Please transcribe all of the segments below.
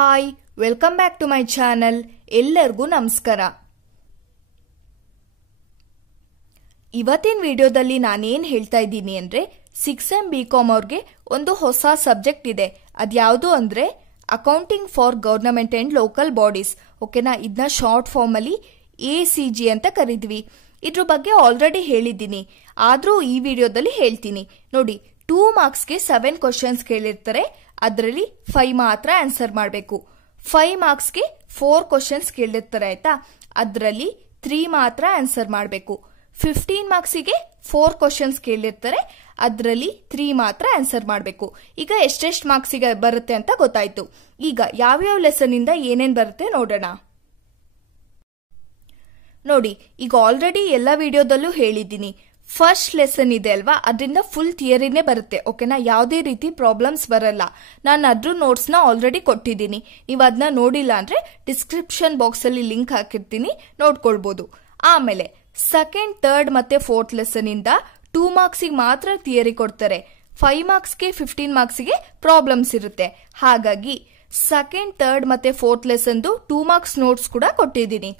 Hi welcome back to my channel. ಎಲ್ಲರಿಗೂ ನಮಸ್ಕಾರ. ಇವತ್ತಿನ ವಿಡಿಯೋದಲ್ಲಿ ನಾನೇನ್ ಹೇಳ್ತಾ ಇದ್ದೀನಿ ಅಂದ್ರೆ 6M BCom ಅವ್ರಿಗೆ ಒಂದು ಹೊಸ ಸಬ್ಜೆಕ್ಟ್ ಇದೆ. ಅದ್ಯಾವುದು ಅಂದ್ರೆ accounting for government and local bodies. ಓಕೆನಾ, ಇದನ್ನ ಶಾರ್ಟ್ ಫಾರ್ಮ್ ಅಲ್ಲಿ ACG ಅಂತ ಕರೀತೀವಿ. ಇದ್ರ ಬಗ್ಗೆ ಆಲ್ರೆಡಿ ಹೇಳಿದ್ದೀನಿ, ಆದ್ರೂ ಈ ವಿಡಿಯೋದಲ್ಲಿ ಹೇಳ್ತೀನಿ ನೋಡಿ. 2 ಮಾರ್ಕ್ಸ್ಗೆ 7 ಕ್ವಶನ್ಸ್ ಕೇಳಿರ್ತಾರೆ, ಅದರಲ್ಲಿ 5 ಮಾತ್ರ ಆನ್ಸರ್ ಮಾಡಬೇಕು. 5 ಮಾರ್ಕ್ಸ್ಗೆ 4 ಕ್ವಶನ್ಸ್ ಕೇಳಿರ್ತಾರೆ ಆಯ್ತಾ, ಅದರಲ್ಲಿ 3 ಮಾತ್ರ ಆನ್ಸರ್ ಮಾಡಬೇಕು. 15 ಮಾರ್ಕ್ಸಿಗೆ 4 ಕ್ವಶನ್ಸ್ ಕೇಳಿರ್ತಾರೆ, ಅದರಲ್ಲಿ 3 ಮಾತ್ರ ಆನ್ಸರ್ ಮಾಡಬೇಕು. ಈಗ ಎಷ್ಟೆಷ್ಟು ಮಾರ್ಕ್ಸಿಗೆ ಬರುತ್ತೆ ಅಂತ ಗೊತ್ತಾಯ್ತು. ಈಗ ಯಾವ್ಯಾವ ಲೆಸನ್ ಇಂದ ಏನೇನ್ ಬರುತ್ತೆ ನೋಡೋಣ. ನೋಡಿ, ಈಗ ಆಲ್ರೆಡಿ ಎಲ್ಲ ವಿಡಿಯೋದಲ್ಲೂ ಹೇಳಿದ್ದೀನಿ, ಫಸ್ಟ್ ಲೆಸನ್ ಇದೆ ಅಲ್ವಾ, ಅದರಿಂದ ಫುಲ್ ಥಿಯರಿನೇ ಬರುತ್ತೆ. ಓಕೆನಾ, ಯಾವುದೇ ರೀತಿ ಪ್ರಾಬ್ಲಮ್ಸ್ ಬರಲ್ಲ. ನಾನು ಅದ್ರ ನೋಟ್ಸ್ನ ಆಲ್ರೆಡಿ ಕೊಟ್ಟಿದ್ದೀನಿ. ನೀವು ಅದನ್ನ ನೋಡಿಲ್ಲ ಅಂದ್ರೆ ಡಿಸ್ಕ್ರಿಪ್ಷನ್ ಬಾಕ್ಸ್ ಅಲ್ಲಿ ಲಿಂಕ್ ಹಾಕಿರ್ತೀನಿ, ನೋಡ್ಕೊಳ್ಬಹುದು. ಆಮೇಲೆ ಸೆಕೆಂಡ್, ಥರ್ಡ್ ಮತ್ತೆ ಫೋರ್ತ್ ಲೆಸನ್ ಇಂದ 2 ಮಾರ್ಕ್ಸಿಗೆ ಮಾತ್ರ ಥಿಯರಿ ಕೊಡ್ತಾರೆ. 5 ಮಾರ್ಕ್ಸ್ಗೆ 15 ಮಾರ್ಕ್ಸಿಗೆ ಪ್ರಾಬ್ಲಮ್ಸ್ ಇರುತ್ತೆ. ಹಾಗಾಗಿ ಸೆಕೆಂಡ್, ಥರ್ಡ್ ಮತ್ತೆ ಫೋರ್ತ್ ಲೆಸನ್ದು 2 ಮಾರ್ಕ್ಸ್ ನೋಟ್ಸ್ ಕೂಡ ಕೊಟ್ಟಿದ್ದೀನಿ.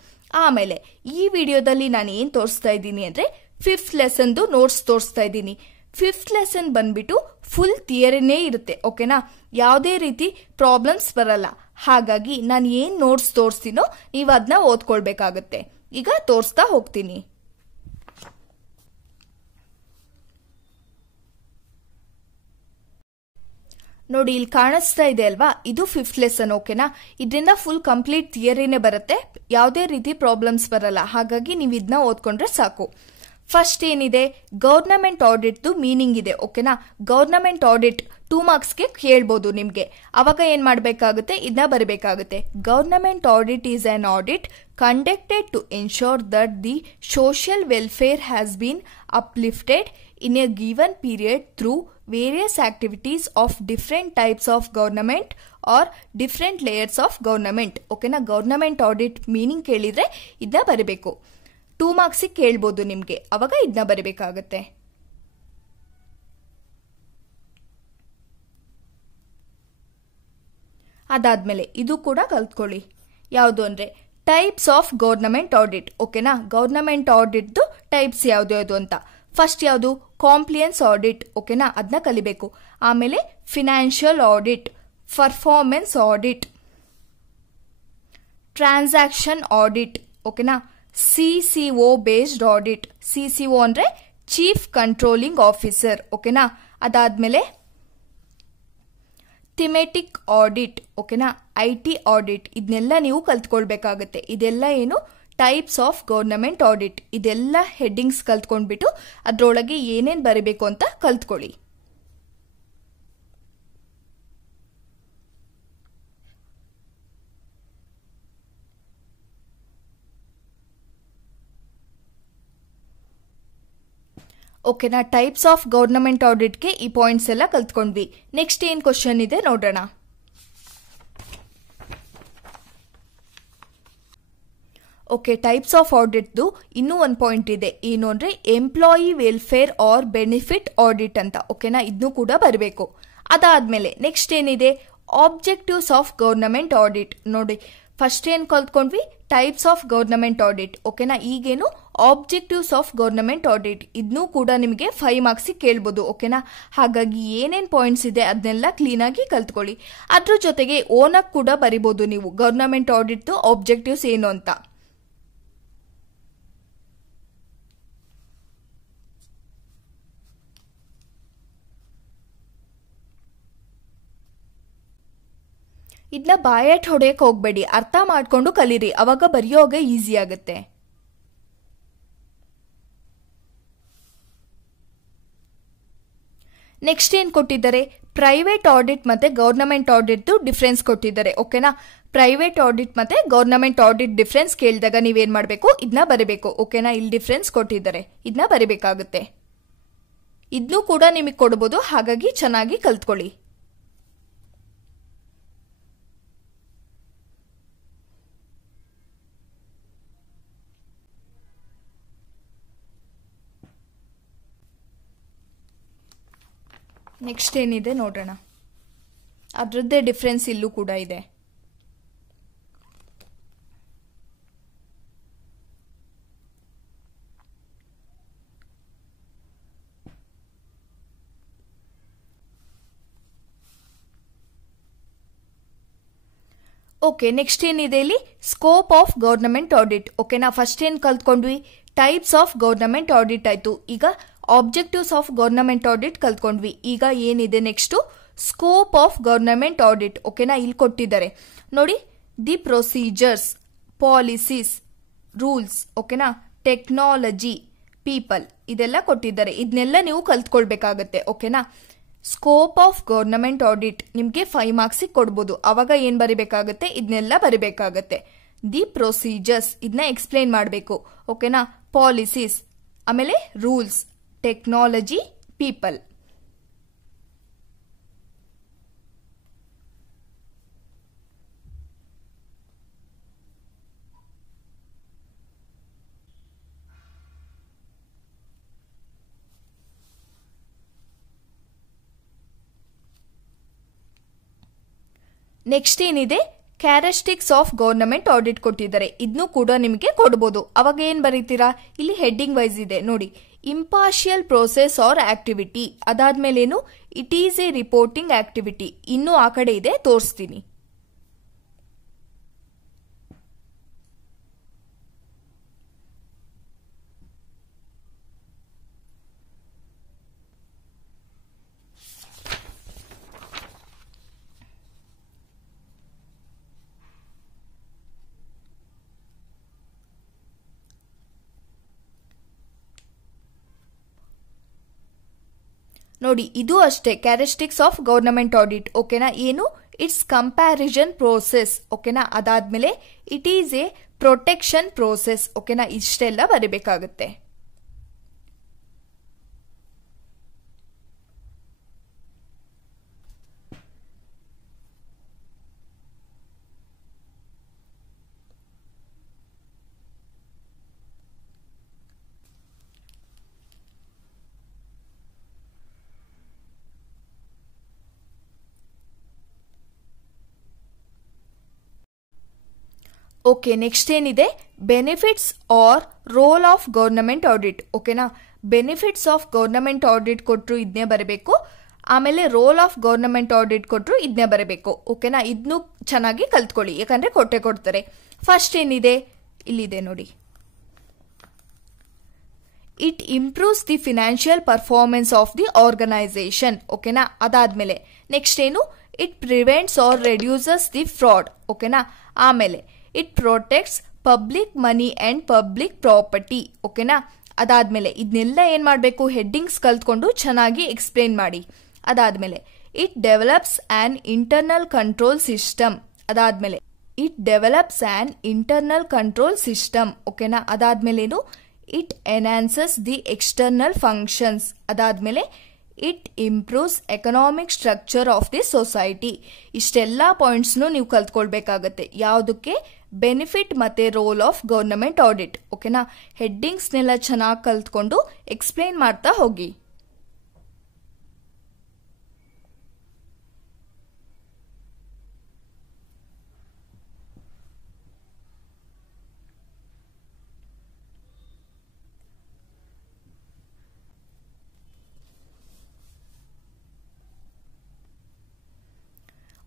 ಆಮೇಲೆ ಈ ವಿಡಿಯೋದಲ್ಲಿ ನಾನು ಏನ್ ತೋರಿಸ್ತಾ ಇದ್ದೀನಿ ಅಂದ್ರೆ 5th ಲೆಸನ್ದು ನೋಟ್ಸ್ ತೋರಿಸ್ತಾ ಇದ್ದೀನಿ. 5th ಲೆಸನ್ ಬಂದ್ಬಿಟ್ಟು ಫುಲ್ ಥಿಯರಿನೇ ಇರುತ್ತೆ. ಓಕೆನಾ, ಯಾವುದೇ ರೀತಿ ಪ್ರಾಬ್ಲಮ್ಸ್ ಬರಲ್ಲ. ಹಾಗಾಗಿ ನಾನು ಏನ್ ನೋಟ್ಸ್ ತೋರಿಸ್ತೀನೋ ನೀವು ಅದನ್ನ ಓದ್ಕೊಳ್ಬೇಕಾಗತ್ತೆ. ಈಗ ತೋರಿಸ್ತಾ ಹೋಗ್ತೀನಿ. ನೋಡಿ, ಇಲ್ಲಿ ಕಾಣಿಸ್ತಾ ಇದೆ ಅಲ್ವಾ, ಇದು 5th ಲೆಸನ್. ಓಕೆನಾ, ಇದರಿಂದ ಫುಲ್ ಕಂಪ್ಲೀಟ್ ಥಿಯರಿನೇ ಬರುತ್ತೆ, ಯಾವುದೇ ರೀತಿ ಪ್ರಾಬ್ಲಮ್ಸ್ ಬರಲ್ಲ. ಹಾಗಾಗಿ ನೀವು ಇದನ್ನ ಓದ್ಕೊಂಡ್ರೆ ಸಾಕು. ಫಸ್ಟ್ ಏನಿದೆ, ಗವರ್ನಮೆಂಟ್ ಆಡಿಟ್ ಮೀನಿಂಗ್ ಇದೆ. ಓಕೆನಾ, ಗವರ್ನಮೆಂಟ್ ಆಡಿಟ್ 2 ಮಾರ್ಕ್ಸ್ಗೆ ಕೇಳ್ಬೋದು ನಿಮ್ಗೆ. ಅವಾಗ ಏನ್ ಮಾಡಬೇಕಾಗುತ್ತೆ, ಇದನ್ನ ಬರಬೇಕಾಗುತ್ತೆ. Government audit is an audit conducted to ensure that the social welfare has been uplifted in a given period through various activities of different types of government or different layers of government. ಓಕೆನಾ, government audit meaning ಕೇಳಿದ್ರೆ ಇದನ್ನ ಬರಬೇಕು. 2 ಮಾರ್ಕ್ಸಿಗೆ ಕೇಳ್ಬೋದು ನಿಮ್ಗೆ, ಅವಾಗ ಇದನ್ನ ಬರಬೇಕಾಗತ್ತೆ. ಅದಾದ್ಮೇಲೆ ಇದು ಕೂಡ ಕಲ್ತ್ಕೊಳ್ಳಿ. ಯಾವುದು ಅಂದ್ರೆ ಟೈಪ್ಸ್ ಆಫ್ ಗವರ್ನಮೆಂಟ್ ಆಡಿಟ್. ಓಕೆನಾ, ಗವರ್ನಮೆಂಟ್ ಆಡಿಟ್ದು ಟೈಪ್ಸ್ ಯಾವ್ದು ಅಂತ. ಫಸ್ಟ್ ಯಾವುದು, ಕಾಂಪ್ಲಿಯನ್ಸ್ ಆಡಿಟ್. ಓಕೆನಾ, ಅದನ್ನ ಕಲಿಬೇಕು. ಆಮೇಲೆ financial audit, performance audit, transaction audit. ಓಕೆನಾ, CCO ಬೇಸ್ಡ್ ಆಡಿಟ್. CCO ಅಂದ್ರೆ ಚೀಫ್ ಕಂಟ್ರೋಲಿಂಗ್ ಆಫೀಸರ್. ಓಕೆನಾ, ಅದಾದ್ಮೇಲೆ ಥಿಮೆಟಿಕ್ ಆಡಿಟ್. ಓಕೆನಾ, IT ಆಡಿಟ್. ಇದನ್ನೆಲ್ಲ ನೀವು ಕಲ್ತ್ಕೊಳ್ಬೇಕಾಗತ್ತೆ. ಇದೆಲ್ಲ ಏನು, ಟೈಪ್ಸ್ ಆಫ್ ಗವರ್ನಮೆಂಟ್ ಆಡಿಟ್. ಇದೆಲ್ಲ ಹೆಡ್ಡಿಂಗ್ಸ್ ಕಲ್ತ್ಕೊಂಡ್ಬಿಟ್ಟು ಅದ್ರೊಳಗೆ ಏನೇನ್ ಬರೀಬೇಕು ಅಂತ ಕಲ್ತ್ಕೊಳ್ಳಿ. ಓಕೆನಾ, ಟೈಪ್ಸ್ ಆಫ್ ಗವರ್ನಮೆಂಟ್ ಆಡಿಟ್ಗೆ ಈ ಪಾಯಿಂಟ್ಸ್ ಎಲ್ಲ ಕಲ್ತ್ಕೊಂಡ್ವಿ. ನೆಕ್ಸ್ಟ್ ಏನ್ ಕ್ವಶನ್ ಇದೆ ನೋಡೋಣ. ಓಕೆ, ಟೈಪ್ಸ್ ಆಫ್ ಆಡಿಟ್ದು ಇನ್ನೂ ಒಂದು ಪಾಯಿಂಟ್ ಇದೆ. ಏನು ಅಂದ್ರೆ employee welfare or benefit audit ಅಂತ. ಓಕೆನಾ, ಇದನ್ನು ಕೂಡ ಬರಬೇಕು. ಅದಾದ್ಮೇಲೆ ನೆಕ್ಸ್ಟ್ ಏನಿದೆ, ಆಬ್ಜೆಕ್ಟಿವ್ಸ್ ಆಫ್ ಗವರ್ನಮೆಂಟ್ ಆಡಿಟ್. ನೋಡಿ, ಫಸ್ಟ್ ಏನ್ ಕಲ್ತ್ಕೊಂಡ್ವಿ, ಟೈಪ್ಸ್ ಆಫ್ ಗವರ್ನಮೆಂಟ್ ಆಡಿಟ್. ಓಕೆನಾ, ಈಗೇನು ಆಬ್ಜೆಕ್ಟಿವ್ಸ್ ಆಫ್ ಗವರ್ನಮೆಂಟ್ ಆಡಿಟ್. ಇದನ್ನು ಕೂಡ ನಿಮಗೆ 5 ಮಾರ್ಕ್ಸಿಗೆ ಕೇಳ್ಬೋದು. ಓಕೆನಾ, ಹಾಗಾಗಿ ಏನೇನ್ ಪಾಯಿಂಟ್ಸ್ ಇದೆ ಅದನ್ನೆಲ್ಲ ಕ್ಲೀನ್ ಆಗಿ ಕಲ್ತ್ಕೊಳ್ಳಿ. ಅದ್ರ ಜೊತೆಗೆ ಓನಾಗಿ ಕೂಡ ಬರಿಬಹುದು ನೀವು, ಗವರ್ನಮೆಂಟ್ ಆಡಿಟ್ ಆಬ್ಜೆಕ್ಟಿವ್ಸ್ ಏನು ಅಂತ. ಇದನ್ನ ಬಾಯಟ್ ಹೊಡೆಯಕ್ಕೆ ಹೋಗ್ಬೇಡಿ, ಅರ್ಥ ಮಾಡ್ಕೊಂಡು ಕಲೀರಿ, ಅವಾಗ ಬರೆಯೋಗ ಈಸಿ ಆಗುತ್ತೆ. ನೆಕ್ಸ್ಟ್ ಏನ್ ಕೊಟ್ಟಿದ್ದಾರೆ, ಪ್ರೈವೇಟ್ ಆಡಿಟ್ ಮತ್ತೆ ಗವರ್ನಮೆಂಟ್ ಆಡಿಟ್ ಡಿಫ್ರೆನ್ಸ್ ಕೊಟ್ಟಿದ್ದಾರೆ. ಓಕೆನಾ, ಪ್ರೈವೇಟ್ ಆಡಿಟ್ ಮತ್ತೆ ಗವರ್ನಮೆಂಟ್ ಆಡಿಟ್ ಡಿಫ್ರೆನ್ಸ್ ಕೇಳಿದಾಗ ನೀವೇನ್ ಮಾಡಬೇಕು, ಇದನ್ನ ಬರೀಬೇಕು. ಓಕೆನಾ, ಇಲ್ಲಿ ಡಿಫ್ರೆನ್ಸ್ ಕೊಟ್ಟಿದ್ದಾರೆ, ಇದನ್ನ ಬರೀಬೇಕಾಗುತ್ತೆ. ಇದನ್ನು ಕೂಡ ನಿಮಗೆ ಕೊಡಬಹುದು, ಹಾಗಾಗಿ ಚೆನ್ನಾಗಿ ಕಲ್ತ್ಕೊಳ್ಳಿ. ನೆಕ್ಸ್ಟ್ ಏನಿದೆ ನೋಡೋಣ. ಅದರದ್ದೇ ಡಿಫ್ರೆನ್ಸ್ ಇಲ್ಲೂ ಕೂಡ ಇದೆ. ಓಕೆ, ನೆಕ್ಸ್ಟ್ ಏನಿದೆ ಇಲ್ಲಿ ಸ್ಕೋಪ್ ಆಫ್ ಗವರ್ನಮೆಂಟ್ ಆಡಿಟ್. ಓಕೆನಾ, ಫಸ್ಟ್ ಏನ್ ಕಲ್ತ್ಕೊಂಡ್ವಿ, ಟೈಪ್ಸ್ ಆಫ್ ಗವರ್ನಮೆಂಟ್ ಆಡಿಟ್ ಆಯ್ತು. ಈಗ ಆಬ್ಜೆಕ್ಟಿವ್ಸ್ ಆಫ್ ಗವರ್ನಮೆಂಟ್ ಆಡಿಟ್ ಕಲ್ತ್ಕೊಂಡ್ವಿ. ಈಗ ಏನಿದೆ next scope of government audit. ಓಕೆನಾ, ಇಲ್ಲಿ ಕೊಟ್ಟಿದ್ದಾರೆ ನೋಡಿ, ದಿ ಪ್ರೊಸೀಜರ್ಸ್, ಪಾಲಿಸೀಸ್, ರೂಲ್ಸ್, ಓಕೆನಾ, ಟೆಕ್ನಾಲಜಿ, ಪೀಪಲ್, ಇದೆಲ್ಲ ಕೊಟ್ಟಿದ್ದಾರೆ. ಇದನ್ನೆಲ್ಲ ನೀವು ಕಲ್ತ್ಕೊಳ್ಬೇಕಾಗತ್ತೆ. ಓಕೆನಾ, ಸ್ಕೋಪ್ ಆಫ್ ಗವರ್ನಮೆಂಟ್ ಆಡಿಟ್ ನಿಮಗೆ 5 ಮಾರ್ಕ್ಸ್ ಕೊಡ್ಬೋದು. ಅವಾಗ ಏನ್ ಬರಿಬೇಕಾಗತ್ತೆ, ಇದನ್ನೆಲ್ಲ ಬರಿಬೇಕಾಗತ್ತೆ. ದಿ ಪ್ರೊಸೀಜರ್ಸ್ ಇದನ್ನ ಎಕ್ಸ್ಪ್ಲೈನ್ ಮಾಡಬೇಕು. ಓಕೆನಾ, ಪಾಲಿಸೀಸ್, ಆಮೇಲೆ ರೂಲ್ಸ್, ಟೆಕ್ನಾಲಜಿ, ಪೀಪಲ್. ನೆಕ್ಸ್ಟ್ ಏನಿದೆ, ಕ್ಯಾರೆಕ್ಟರಿಸ್ಟಿಕ್ಸ್ ಆಫ್ ಗವರ್ನಮೆಂಟ್ ಆಡಿಟ್ ಕೊಟ್ಟಿದ್ದಾರೆ. ಇದನ್ನು ಕೂಡ ನಿಮಗೆ ಕೊಡ್ಬೋದು. ಅವಾಗ ಏನ್ ಬರೀತೀರಾ, ಇಲ್ಲಿ ಹೆಡ್ಡಿಂಗ್ ವೈಸ್ ಇದೆ ನೋಡಿ, ಇಂಪಾರ್ಷಿಯಲ್ ಪ್ರೋಸೆಸ್ ಆರ್ ಆಕ್ಟಿವಿಟಿ. ಅದಾದ್ಮೇಲೇನು, it is a reporting activity. ಇನ್ನು ಆ ಕಡೆ ಇದೆ, ತೋರಿಸ್ತೀನಿ. ನೋಡಿ, ಇದು ಅಷ್ಟೇ ಕ್ಯಾರೆಕ್ಟರಿಸ್ಟಿಕ್ಸ್ ಆಫ್ ಗವರ್ನಮೆಂಟ್ ಆಡಿಟ್. ಓಕೆನಾ, ಏನು, ಇಟ್ಸ್ ಕಂಪ್ಯಾರಿಸನ್ ಪ್ರೋಸೆಸ್. ಓಕೆನಾ, ಅದಾದ್ಮೇಲೆ it is A protection process. ಓಕೆನಾ, ಇಷ್ಟೆಲ್ಲ ಬರೀಬೇಕಾಗುತ್ತೆ. ಓಕೆ, ನೆಕ್ಸ್ಟ್ ಏನಿದೆ, benefits R role of government audit. ಓಕೆನಾ, ಬೆನಿಫಿಟ್ಸ್ ಆಫ್ ಗವರ್ನಮೆಂಟ್ ಆಡಿಟ್ ಕೊಟ್ಟರು ಇದನ್ನೇ ಬರಬೇಕು. ಆಮೇಲೆ ರೋಲ್ ಆಫ್ ಗವರ್ನಮೆಂಟ್ ಆಡಿಟ್ ಕೊಟ್ಟರು ಇದನ್ನೇ ಬರಬೇಕು. ಓಕೆನಾ, ಇದನ್ನು ಚೆನ್ನಾಗಿ ಕಲ್ತ್ಕೊಳ್ಳಿ, ಯಾಕಂದ್ರೆ ಕೊಡ್ತಾರೆ. ಫಸ್ಟ್ ಏನಿದೆ, ಇಲ್ಲಿದೆ ನೋಡಿ, it improves the financial performance of the organisation. ಓಕೆನಾ, ಅದಾದ್ಮೇಲೆ ನೆಕ್ಸ್ಟ್ ಏನು, it prevents or reduces the fraud. ಓಕೆನಾ, ಆಮೇಲೆ it protects public money and public property. ಓಕೆನಾ, ಅದಾದ್ಮೇಲೆ ಇದನ್ನೆಲ್ಲ ಏನ್ ಮಾಡಬೇಕು, ಹೆಡ್ಡಿಂಗ್ಸ್ ಕಲ್ತ್ಕೊಂಡು ಚೆನ್ನಾಗಿ ಎಕ್ಸ್ಪ್ಲೇನ್ ಮಾಡಿ. ಅದಾದ್ಮೇಲೆ it develops an internal control system. ಅದಾದ್ಮೇಲೆ it develops an internal control system. ಓಕೆನಾ, ಅದಾದ್ಮೇಲೇನು, it enhances the external functions. ಅದಾದ್ಮೇಲೆ it improves economic structure of the society. ಇಷ್ಟೆಲ್ಲ ಪಾಯಿಂಟ್ಸ್ನು ನೀವು ಕಲ್ತ್ಕೊಳ್ಬೇಕಾಗತ್ತೆ. ಯಾವುದಕ್ಕೆ, ಬೆನಿಫಿಟ್ ಮತ್ತೆ ರೋಲ್ ಆಫ್ ಗವರ್ನಮೆಂಟ್ ಆಡಿಟ್. ಓಕೆನಾ, ಹೆಡ್ಡಿಂಗ್ಸ್ನೆಲ್ಲ ಚೆನ್ನಾಗಿ ಕಲ್ತ್ಕೊಂಡು ಎಕ್ಸ್ಪ್ಲೇನ್ ಮಾಡ್ತಾ ಹೋಗಿ.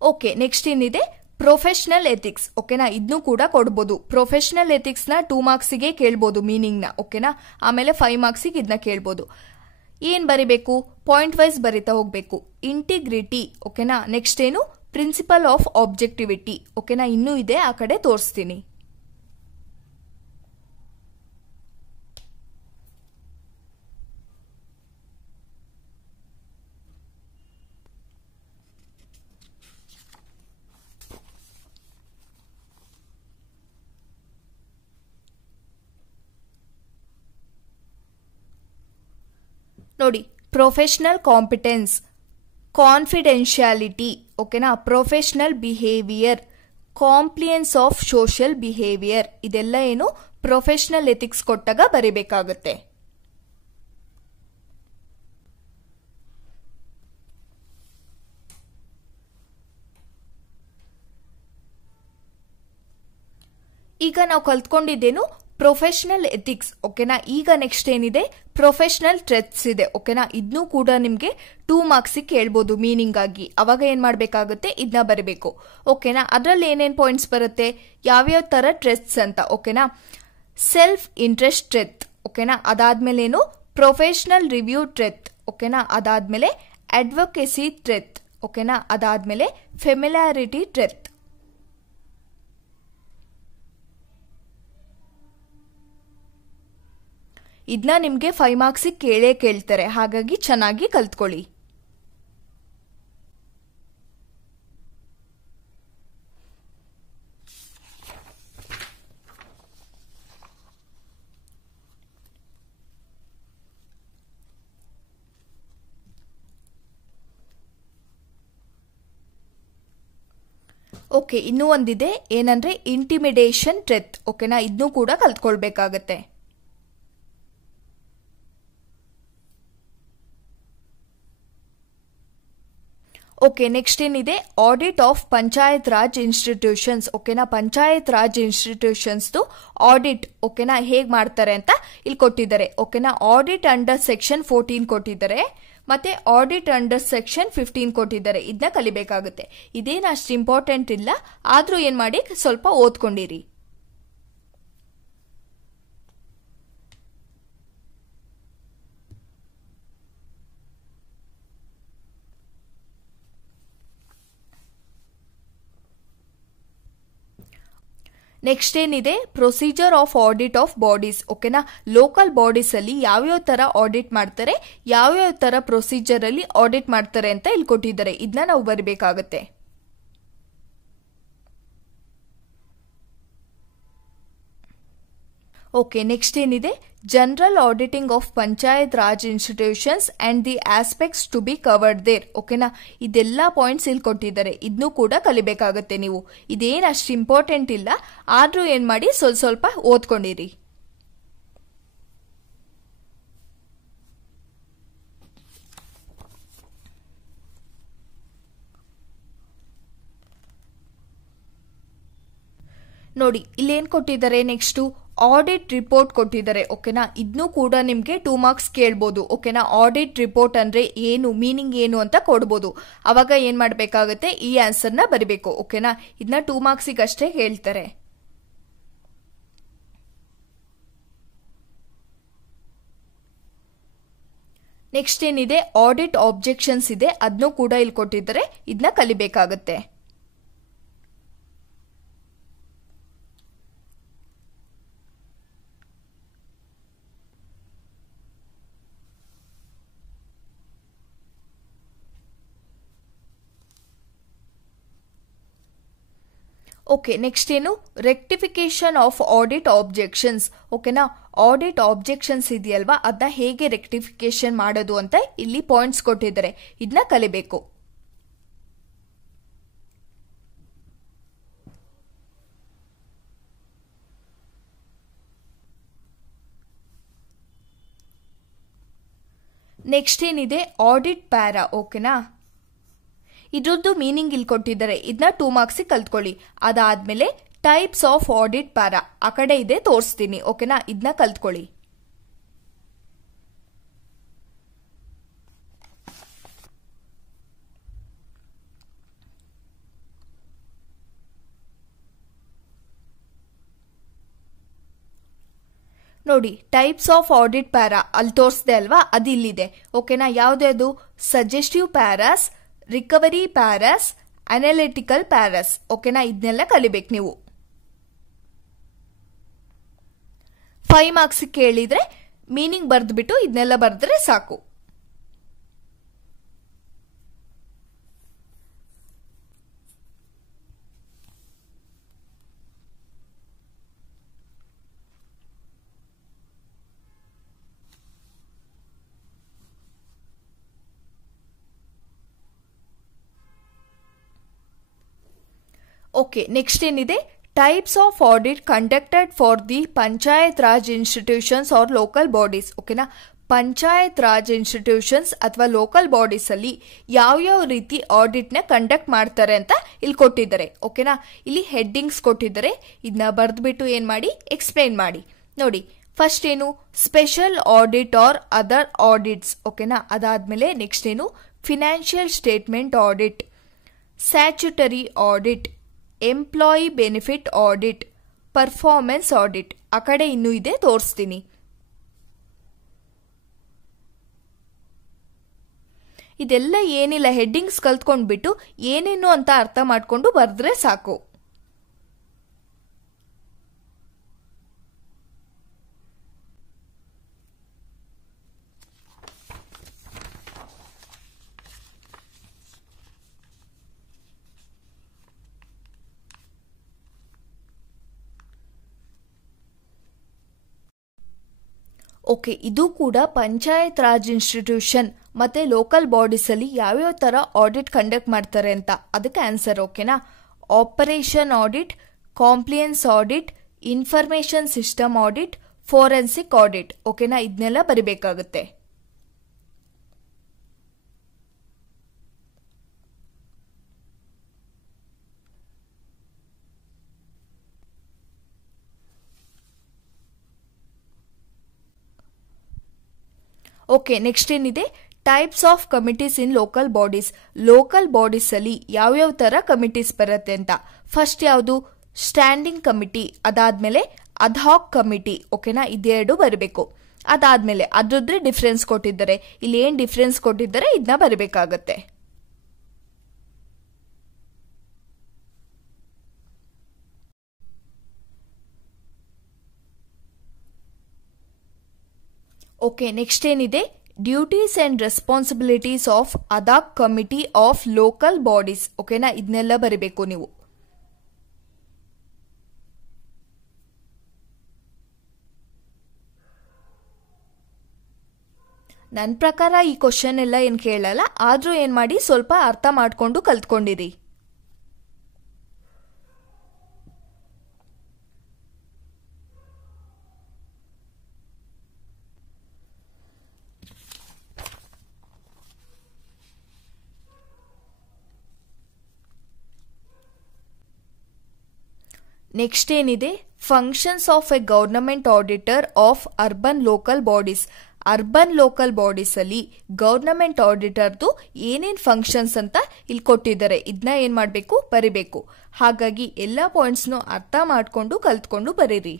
ಓಕೆ, ನೆಕ್ಸ್ಟ್ ಏನಿದೆ, ಪ್ರೊಫೆಷನಲ್ ಎಥಿಕ್ಸ್. ಓಕೆನಾ, ಇದನ್ನು ಕೂಡ ಕೊಡ್ಬೋದು. ಪ್ರೊಫೆಷನಲ್ ಎಥಿಕ್ಸ್ ನ 2 ಮಾರ್ಕ್ಸಿಗೆ ಕೇಳ್ಬೋದು ಮೀನಿಂಗ್ ನ. ಓಕೆನಾ, ಆಮೇಲೆ 5 ಮಾರ್ಕ್ಸಿಗೆ ಇದನ್ನ ಕೇಳ್ಬೋದು. ಏನ್ ಬರಿಬೇಕು, ಪಾಯಿಂಟ್ ವೈಸ್ ಬರಿತಾ ಹೋಗ್ಬೇಕು. ಇಂಟಿಗ್ರಿಟಿ. ಓಕೆನಾ, ನೆಕ್ಸ್ಟ್ ಏನು, ಪ್ರಿನ್ಸಿಪಲ್ ಆಫ್ ಆಬ್ಜೆಕ್ಟಿವಿಟಿ. ಓಕೆನಾ, ಇನ್ನೂ ಇದೆ, ಆ ಕಡೆ ತೋರಿಸ್ತೀನಿ. ನೋಡಿ, ಪ್ರೊಫೆಷನಲ್ ಕಾಂಪಿಟೆನ್ಸ್, ಕಾನ್ಫಿಡೆನ್ಶಿಯಾಲಿಟಿ. ಓಕೆನಾ, professional behaviour, compliance of social behaviour. ಇದೆಲ್ಲ ಏನು, ಪ್ರೊಫೆಷನಲ್ ಎಥಿಕ್ಸ್ ಕೊಟ್ಟಾಗ ಬರೀಬೇಕಾಗುತ್ತೆ. ಈಗ ನಾವು ಕಲ್ತ್ಕೊಂಡಿದ್ದೇನು, ಪ್ರೊಫೆಷನಲ್ ಎಥಿಕ್ಸ್. ಓಕೆನಾ, ಈಗ ನೆಕ್ಸ್ಟ್ ಏನಿದೆ, ಪ್ರೊಫೆಷನಲ್ ಟ್ರೆತ್ಸ್ ಇದೆ ಓಕೆನಾ. ಇದನ್ನು ಕೂಡ ನಿಮ್ಗೆ 2 ಮಾರ್ಕ್ಸ್ ಕೇಳ್ಬೋದು ಮೀನಿಂಗ್ ಆಗಿ. ಅವಾಗ ಏನ್ ಮಾಡ್ಬೇಕಾಗುತ್ತೆ, ಇದನ್ನ ಬರಬೇಕು ಓಕೆನಾ. ಅದ್ರಲ್ಲಿ ಏನೇನ್ ಪಾಯಿಂಟ್ಸ್ ಬರುತ್ತೆ, ಯಾವ್ಯಾವ ತರ ಟ್ರೆತ್ಸ್ ಅಂತ ಓಕೆನಾ. ಸೆಲ್ಫ್ ಇಂಟ್ರೆಸ್ಟ್ ಟ್ರೆತ್ ಓಕೆನಾ, ಅದಾದ್ಮೇಲೆ ಪ್ರೊಫೆಷನಲ್ ರಿವ್ಯೂ ಟ್ರೆತ್ ಓಕೆನಾ, ಅದಾದ್ಮೇಲೆ ಅಡ್ವೊಕೇಸಿ ಟ್ರೆತ್ ಓಕೆನಾ, ಅದಾದ್ಮೇಲೆ ಫೆಮಿಲಾರಿಟಿ ಟ್ರೆತ್. ಇದನ್ನ ನಿಮ್ಗೆ 5 ಮಾರ್ಕ್ಸ್ ಕೇಳ್ತಾರೆ, ಹಾಗಾಗಿ ಚೆನ್ನಾಗಿ ಕಲ್ತ್ಕೊಳ್ಳಿ. ಓಕೆ, ಇನ್ನೂ ಒಂದಿದೆ ಏನಂದ್ರೆ ಇಂಟಿಮಿಡೇಷನ್ ಟ್ರೆತ್ ಓಕೆನಾ, ಇದನ್ನು ಕೂಡ ಕಲ್ತ್ಕೊಳ್ಬೇಕಾಗತ್ತೆ. ಓಕೆ, ನೆಕ್ಸ್ಟ್ ಏನಿದೆ, audit of panchayat raj institutions ಓಕೆನಾ. ಪಂಚಾಯತ್ ರಾಜ್ ಇನ್ಸ್ಟಿಟ್ಯೂಷನ್ಸ್ ಆಡಿಟ್ ಓಕೆನಾ ಹೇಗ್ ಮಾಡ್ತಾರೆ ಅಂತ ಇಲ್ಲಿ ಕೊಟ್ಟಿದ್ದಾರೆ ಓಕೆನಾ. ಆಡಿಟ್ ಅಂಡರ್ ಸೆಕ್ಷನ್ 14 ಕೊಟ್ಟಿದ್ದಾರೆ, ಮತ್ತೆ ಆಡಿಟ್ ಅಂಡರ್ ಸೆಕ್ಷನ್ 15 ಕೊಟ್ಟಿದ್ದಾರೆ. ಇದನ್ನ ಕಲಿಬೇಕಾಗುತ್ತೆ. ಇದೇನು ಅಷ್ಟು ಇಂಪಾರ್ಟೆಂಟ್ ಇಲ್ಲ, ಆದ್ರೂ ಏನ್ ಮಾಡಿ ಸ್ವಲ್ಪ ಓದ್ಕೊಂಡಿರಿ. ನೆಕ್ಸ್ಟ್ ಏನಿದೆ, procedure of audit of bodies ಓಕೆನಾ. ಲೋಕಲ್ ಬಾಡೀಸ್ ಅಲ್ಲಿ ಯಾವ್ಯಾವ ತರ ಆಡಿಟ್ ಮಾಡ್ತಾರೆ, ಯಾವ್ಯಾವ ತರ ಪ್ರೊಸೀಜರ್ ಅಲ್ಲಿ ಆಡಿಟ್ ಮಾಡ್ತಾರೆ ಅಂತ ಇಲ್ಲಿ ಕೊಟ್ಟಿದ್ದಾರೆ. ಇದನ್ನ ನಾವು ಬರಬೇಕಾಗತ್ತೆ. ಓಕೆ, ನೆಕ್ಸ್ಟ್ ಏನಿದೆ, general auditing of panchayat raj institutions and the aspects to be covered there ಓಕೆನಾ. ಇದೆಲ್ಲ ಪಾಯಿಂಟ್ಸ್ ಇಲ್ಲಿ ಕೊಟ್ಟಿದ್ದಾರೆ, ಇದನ್ನು ಕೂಡ ಕಲಿಬೇಕಾಗತ್ತೆ ನೀವು. ಇದೇನು ಅಷ್ಟು ಇಂಪಾರ್ಟೆಂಟ್ ಇಲ್ಲ, ಆದ್ರೂ ಏನ್ ಮಾಡಿ ಸ್ವಲ್ಪ ಓದ್ಕೊಂಡಿರಿ. ನೋಡಿ ಇಲ್ಲೇನ್ ಕೊಟ್ಟಿದ್ದಾರೆ, ನೆಕ್ಸ್ಟ್ ಆಡಿಟ್ ರಿಪೋರ್ಟ್ ಕೊಟ್ಟಿದ್ದಾರೆ ಓಕೆನಾ. ಇದನ್ನು ಕೂಡ ನಿಮ್ಗೆ 2 ಮಾರ್ಕ್ಸ್ ಕೇಳ್ಬೋದು ಓಕೆನಾ. ಆಡಿಟ್ ರಿಪೋರ್ಟ್ ಅಂದ್ರೆ ಏನು, ಮೀನಿಂಗ್ ಏನು ಅಂತ ಕೊಡ್ಬೋದು. ಅವಾಗ ಏನ್ ಮಾಡ್ಬೇಕಾಗತ್ತೆ, ಈ ಆನ್ಸರ್ನ ಬರಿಬೇಕು ಓಕೆನಾ. ಇದನ್ನ 2 ಮಾರ್ಕ್ಸಿಗೆ ಅಷ್ಟೇ ಹೇಳ್ತಾರೆ. ನೆಕ್ಸ್ಟ್ ಏನಿದೆ, ಆಡಿಟ್ ಆಬ್ಜೆಕ್ಷನ್ಸ್ ಇದೆ, ಅದನ್ನು ಕೂಡ ಇಲ್ಲಿ ಕೊಟ್ಟಿದ್ದಾರೆ. ಇದನ್ನ ಕಲಿಬೇಕಾಗತ್ತೆ. ಓಕೆ, ನೆಕ್ಸ್ಟ್ ಏನು, ರೆಕ್ಟಿಫಿಕೇಶನ್ ಆಫ್ ಆಡಿಟ್ ಆಬ್ಜೆಕ್ಷನ್ಸ್ ಓಕೆನಾ. ಆಡಿಟ್ ಆಬ್ಜೆಕ್ಷನ್ಸ್ ಇದೆಯಲ್ವಾ, ಅದನ್ನ ಹೇಗೆ ರೆಕ್ಟಿಫಿಕೇಶನ್ ಮಾಡೋದು ಅಂತ ಇಲ್ಲಿ ಪಾಯಿಂಟ್ಸ್ ಕೊಟ್ಟಿದ್ದಾರೆ. ಇದನ್ನ ಕಲಿಬೇಕು. ನೆಕ್ಸ್ಟ್ ಏನಿದೆ, ಆಡಿಟ್ ಪ್ಯಾರಾ ಓಕೆನಾ. ಇದ್ರದ್ದು ಮೀನಿಂಗ್ ಇಲ್ಲಿ ಕೊಟ್ಟಿದ್ದಾರೆ. ಇದನ್ನ 2 ಮಾರ್ಕ್ಸ್ ಕಲ್ತ್ಕೊಳ್ಳಿ. ಅದಾದ್ಮೇಲೆ ಟೈಪ್ಸ್ ಆಫ್ ಆಡಿಟ್ ಪ್ಯಾರಾ ಆ ಕಡೆ ಇದೆ, ತೋರಿಸ್ತೀನಿ ಓಕೆನಾ. ಇದನ್ನ ಕಲ್ತ್ಕೊಳ್ಳಿ. ನೋಡಿ, ಟೈಪ್ಸ್ ಆಫ್ ಆಡಿಟ್ ಪ್ಯಾರಾ ಅಲ್ಲಿ ತೋರಿಸಿದೆ ಅಲ್ವಾ, ಅದು ಇಲ್ಲಿದೆ ಓಕೆನಾ. ಯಾವ್ದು, suggestive pairs, recovery pairs, analytical pairs ಓಕೆನಾ. ಇದನ್ನೆಲ್ಲ ಕಲಿಬೇಕು ನೀವು. 5 ಮಾರ್ಕ್ಸ್ ಕೇಳಿದ್ರೆ ಮೀನಿಂಗ್ ಬರ್ದ್ಬಿಟ್ಟು ಇದನ್ನೆಲ್ಲ ಬರ್ದ್ರೆ ಸಾಕು. ಓಕೆ, ನೆಕ್ಸ್ಟ್ ಏನಿದೆ, types of audit conducted for the panchayat raj institutions or local bodies ಓಕೆನಾ. ಪಂಚಾಯತ್ ರಾಜ್ ಇನ್ಸ್ಟಿಟ್ಯೂಷನ್ಸ್ ಅಥವಾ ಲೋಕಲ್ ಬಾಡೀಸ್ ಅಲ್ಲಿ ಯಾವ ರೀತಿ ಆಡಿಟ್ ನ ಕಂಡಕ್ಟ್ ಮಾಡ್ತಾರೆ ಅಂತ ಇಲ್ಲಿ ಕೊಟ್ಟಿದ್ದಾರೆ ಓಕೆನಾ. ಇಲ್ಲಿ ಹೆಡ್ಡಿಂಗ್ಸ್ ಕೊಟ್ಟಿದ್ದಾರೆ, ಇದನ್ನ ಬರ್ದ್ಬಿಟ್ಟು ಏನ್ ಮಾಡಿ ಎಕ್ಸ್ಪ್ಲೈನ್ ಮಾಡಿ. ನೋಡಿ, ಫಸ್ಟ್ ಏನು special audit or other audits, ಓಕೆನಾ. ಅದಾದ್ಮೇಲೆ ನೆಕ್ಸ್ಟ್ ಏನು financial statement audit, statutory audit, employee benefit audit, performance audit. ಆ ಕಡೆ ಇನ್ನೂ ಇದೆ, ತೋರಿಸ್ತೀನಿ. ಇದೆಲ್ಲ ಏನಿಲ್ಲ, ಹೆಡ್ಡಿಂಗ್ಸ್ ಕಲ್ತ್ಕೊಂಡ್ಬಿಟ್ಟು ಏನೇನು ಅಂತ ಅರ್ಥ ಮಾಡ್ಕೊಂಡು ಬರೆದ್ರೆ ಸಾಕು. ಓಕೆ, ಇದು ಕೂಡ ಪಂಚಾಯತ್ ರಾಜ್ ಇನ್ಸ್ಟಿಟ್ಯೂಷನ್ ಮತ್ತೆ ಲೋಕಲ್ ಬಾಡೀಸ್ ಅಲ್ಲಿ ಯಾವ್ಯಾವ ತರ ಆಡಿಟ್ ಕಂಡಕ್ಟ್ ಮಾಡ್ತಾರೆ ಅಂತ ಅದಕ್ಕೆ ಆನ್ಸರ್, ಓಕೆನಾ. Operation audit, compliance audit, information system audit, forensic audit, ಓಕೆನಾ. ಇದನ್ನೆಲ್ಲ ಬರಿಬೇಕಾಗುತ್ತೆ. ಓಕೆ, ನೆಕ್ಸ್ಟ್ ಏನಿದೆ types of committees in local bodies. Local bodies ಅಲ್ಲಿ ಯಾವ್ಯಾವ ತರ ಕಮಿಟೀಸ್ ಬರುತ್ತೆ ಅಂತ. ಫಸ್ಟ್ ಯಾವುದು ಸ್ಟ್ಯಾಂಡಿಂಗ್ ಕಮಿಟಿ, ಅದಾದ್ಮೇಲೆ ಅಡ್ಹಾಕ್ ಕಮಿಟಿ, ಓಕೆನಾ. ಇದೆರಡು ಬರಬೇಕು. ಅದಾದ್ಮೇಲೆ ಅದ್ರದ್ದೇ ಡಿಫ್ರೆನ್ಸ್ ಕೊಟ್ಟಿದ್ದಾರೆ, ಇಲ್ಲಿ ಏನ್ ಡಿಫ್ರೆನ್ಸ್ ಕೊಟ್ಟಿದ್ದಾರೆ ಇದನ್ನ ಬರಬೇಕಾಗತ್ತೆ. ಓಕೆ, ನೆಕ್ಸ್ಟ್ ಏನಿದೆ duties and responsibilities of ad hoc committee of local bodies, ಓಕೆನಾ. ಇದನ್ನೆಲ್ಲ ಬರೀಬೇಕು ನೀವು. ನನ್ನ ಪ್ರಕಾರ ಈ ಕ್ವಶನ್ ಎಲ್ಲ ಏನ್ ಕೇಳಲ್ಲ, ಆದ್ರೂ ಏನ್ ಮಾಡಿ ಸ್ವಲ್ಪ ಅರ್ಥ ಮಾಡ್ಕೊಂಡು ಕಲ್ತ್ಕೊಂಡಿರಿ. ನೆಕ್ಸ್ಟ್ ಏನಿದೆ functions of A government auditor of urban local bodies. Urban local bodies ಅಲ್ಲಿ ಗವರ್ನಮೆಂಟ್ ಆಡಿಟರ್ದು ಏನೇನ್ ಫಂಕ್ಷನ್ಸ್ ಅಂತ ಇಲ್ಲಿ ಕೊಟ್ಟಿದ್ದಾರೆ, ಇದನ್ನ ಏನ್ ಮಾಡ್ಬೇಕು ಬರಿಬೇಕು. ಹಾಗಾಗಿ ಎಲ್ಲಾ ಪಾಯಿಂಟ್ಸ್ನು ಅರ್ಥ ಮಾಡ್ಕೊಂಡು ಕಲ್ತ್ಕೊಂಡು ಬರೀರಿ.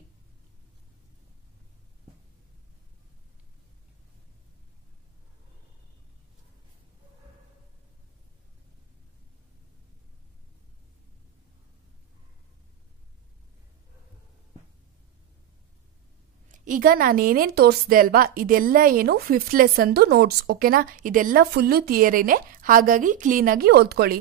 ಈಗ ನಾನೇನೇನ್ ತೋರಿಸಿದೆ ಅಲ್ವಾ, ಇದೆಲ್ಲ ಏನು 5th ಲೆಸನ್ದು ನೋಟ್ಸ್, ಓಕೆನಾ. ಇದೆಲ್ಲ ಫುಲ್ಲು ಥಿಯರಿನೇ, ಹಾಗಾಗಿ ಕ್ಲೀನ್ ಆಗಿ ಓದ್ಕೊಳ್ಳಿ.